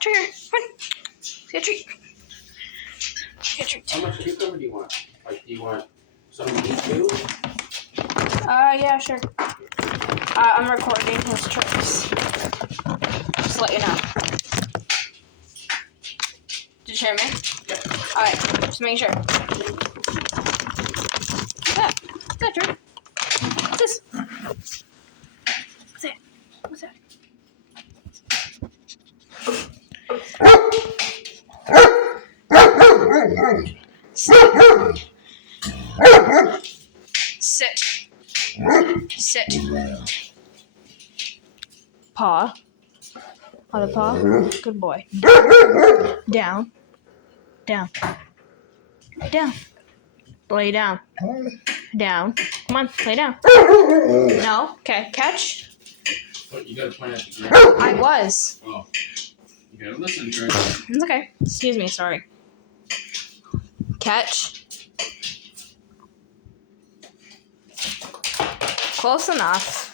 Trigger, come on. Get a treat. Get a treat. How much cucumber do you want? Like, do you want some of these too? Yeah, sure. I'm recording his tricks. Just to let you know. Did you hear me? Yeah. Alright, just making sure. What's that? What's that, Drew? What's this? What's that? What's that? Sit. Sit. Paw. Other paw. Good boy. Down. Down. Down. Lay down. Down. Come on, lay down. No. Okay, catch. But you gotta point at the ground. I was. Oh. You gotta listen, Trey. It's okay. Excuse me, sorry. Catch. Close enough.